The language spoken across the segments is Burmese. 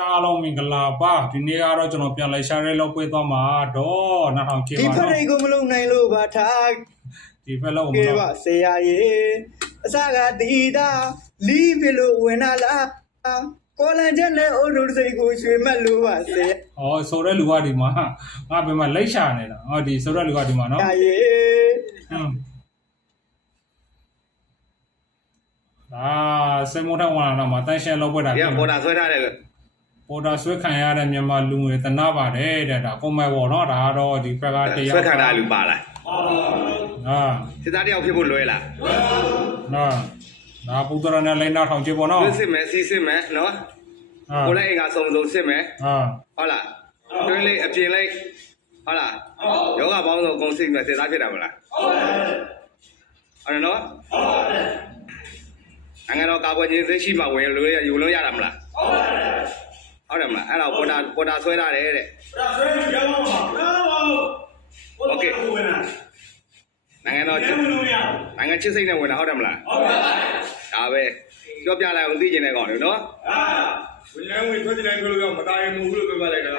အားလုံးမင်္ဂလာပါဒီနေ့ကတော့ကျွန်တော်ပြန်လဲရှာရဲလောက်ပေးသွားမှာတော့2000ကျေဒီပါဖတော့ရိတ်ကိုမလုံနိုင်လို့ပါထားဒီဖက်လောက်ကေမပါလို့ဆရာရေအစကတီတာလီးပြလို့ဝင်လာလားကိုလန်ချက်နဲ့အိုဒိုစိတ်ကိုရွှေမက်လို့ပါဆရာဟောဆိုတဲ့လူကဒီမှာငါဘယ်မှာလိတ်ရှာနေတာဟောဒီဆိုတဲ့လူကဒီမှာနော်ရေဟွန်းအာစေမုန်ထောင်းဝင်လာတော့မတန်းရှယ်လောက်ပွဲတာ။ဒီကပေါ်တာဆွဲထားတယ်လို့ ပေါ်တာဆွဲခံရတဲ့မြန်မာလူငွေတနာပါတယ်တဲ့ဒါကွန်မဲပေါ့နော်ဒါကတော့ဒီဖက်ကတရားဆွဲခံထားလူပါလားအာ။စစ်သားတယောက်ဖြစ်ဖို့လွဲလားနော်ဒါပူတရနဲ့လိန်နာထောင်ကျေပေါ့။နော်သွေးစစ်မယ်စီးစစ်မယ်နော်အာ။ကိုလည်းအိမ်ကစုံစုံစစ်မယ်အာဟုတ်လား။တွင်းလေးအပြင်လေးဟုတ်လား။ယောဂပေါင်းစုံအကုန်စစ်မယ်စစ်သားဖြစ်တာမလား။ဟုတ်တယ်။ဟုတ်တယ်နော်။ဟုတ်တယ်။အငါတော့ကာကွယ်ခြင်းသိရှိမှဝင်လို့ရယူလို့ရတာမလား။ဟုတ်တယ်။ ဟုတ်တယ်မလား။အဲ့တော့ပေါ်တာပေါ်တာဆွဲထားတယ်တဲ့။ Okay ။နိုင်ငံတော်နိုင်ငံချစ်စိတ်နဲ့ဝင်တာဟုတ်တယ်မလား။ဟုတ်ပါဘူး။ဒါပဲပြောပြလိုက်အောင်သိကျင်တဲ့ကောင်လေနော်။ ဝင်လန်းဝင်ထွက်တဲ့လိုတော့မตายမှုလို့ပြောပြလိုက်တာ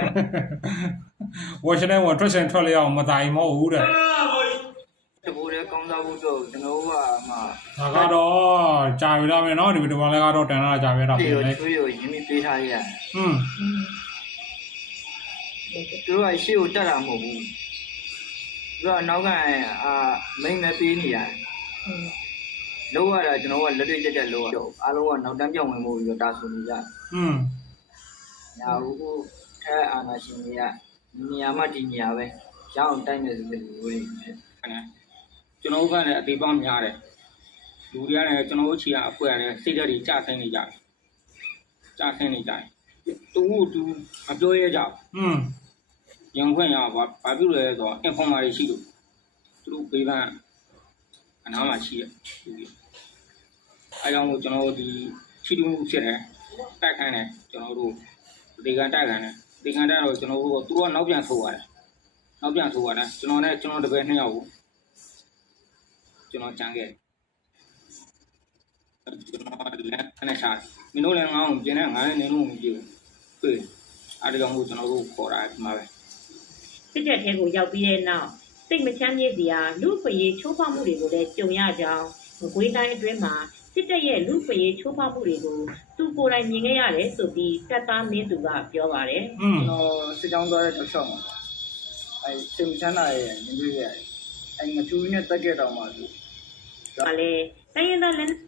ဝါရှင်တန်ဝင်ထွက်ရှင်ထွက်လျအောင်မတိုင်မဟုတ်ဘူးတဲ့ တ ဘူတဲ့ကောင်းစားဖို့တော့ကျွန်တော်ကမှဒါကတော့ကြာပြီတော့မယ်နော်ဒီဗီဒီယိုလည်းကတော့တန်တာကြာပြီတော့ပြေပြင်လေရွှေကိုရင်းမိပေးထားရဟွန်းသူတို့ကရှေ့ကိုတက်တာမဟုတ်ဘူးသူကနောက်ကအာမိန်နဲ့ပေးနေရတယ်လောရတာကျွန်တော်ကလက်တွေ့တက်တက်လောရအားလုံးကနောက်တန်းပြောင်းဝင်ဖို့ပြီးတော့တာဆိုနေကြဟွန်းညာဘူးထဲအာနာရှင်ကြီးကနေရာမှဒီနေရာပဲရအောင်တိုက်နေတယ်လို့ပြောနေတယ် ကျွန်တော်တို့ကလည်းအသေးပေါင်းများတယ်လူတွေကလည်းကျွန်တော်တို့ချီကအဖွဲရတယ်စိတ်ဓာတ်တွေကြာဆင်းနေကြတယ်ကြာဆင်းနေကြတယ်တူတူမပြောရကြဟွန်းဘူးရင်ခွင့်ရဘာဘာဖြစ်လဲဆိုတော့အင်ဖော်မာတွေရှိလို့သူတို့ပေးပန်းအနားမှာရှိတယ်လူတွေအဲကြောင့်မို့ကျွန်တော်တို့ဒီချီတူမှုဖြစ်တယ်တိုက်ခိုင်းတယ်ကျွန်တော်တို့ဒီကန်တိုက်ခိုင်းတယ်ဒီကန်တိုက်တော့ကျွန်တော်တို့သူကနောက်ပြန်ဆိုရတယ်နောက်ပြန်ဆိုရတယ်ကျွန်တော်နဲ့ကျွန်တော်တပည့်နှစ်ယောက်ကို ကျွန်တော်ကြံခဲ့ကျွန်တော်လည်းနဲ့ရှာမင်းတို့လည်းငါ့ကိုပြင်နေငါလည်းနေလို့မကြည့်ဘူးတွေ့အားတကြောင့်မို့ကျွန်တော်တို့ခေါ်တာဒီမှာပဲစစ်တပ်ထဲကိုရောက်ပြီးတဲ့နောက်စိတ်မချမ်းမြေ့စရာလူ့ဖွေရေးချိုးဖောက်မှုတွေကိုလည်းကြုံရကြောင်းမကွေးတိုင်းအတွင်းမှာစစ်တပ်ရဲ့လူ့ဖွေရေးချိုးဖောက်မှုတွေကိုသူကိုယ်တိုင်မြင်ခဲ့ရတယ်ဆိုပြီးတပ်သားမင်းသူကပြောပါတယ်ဟွန်းကျွန်တော်စစ်ကြောင်းသွားတဲ့တစ်ချောင်းမှာအဲစင်ချမ်းသာရဲ့မြင်တွေ့ရတယ်အဲငချူနဲ့တက်ခဲ့တော့မှသူ။ ဒါလည်းတိုင်းရင်းသားလက်နက်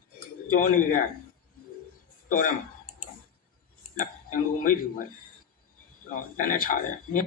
ကျောင်းနေကြတော်တယ်မှာလက်ကျန်လူမိတ်သူပဲကျွန်တော်တန်းနဲ့ချတယ်